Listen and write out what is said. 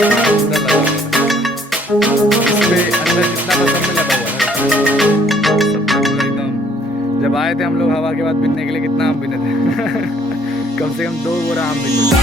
पूरा लगा हुआ था। इसमें अंदर जितना था सब में लगा हुआ था, सब पूरा एकदम। जब आए थे हम लोग हवा के बाद बिनने के लिए, कितना आम बिने थे कम से कम 2 बोरा आम बिने थे।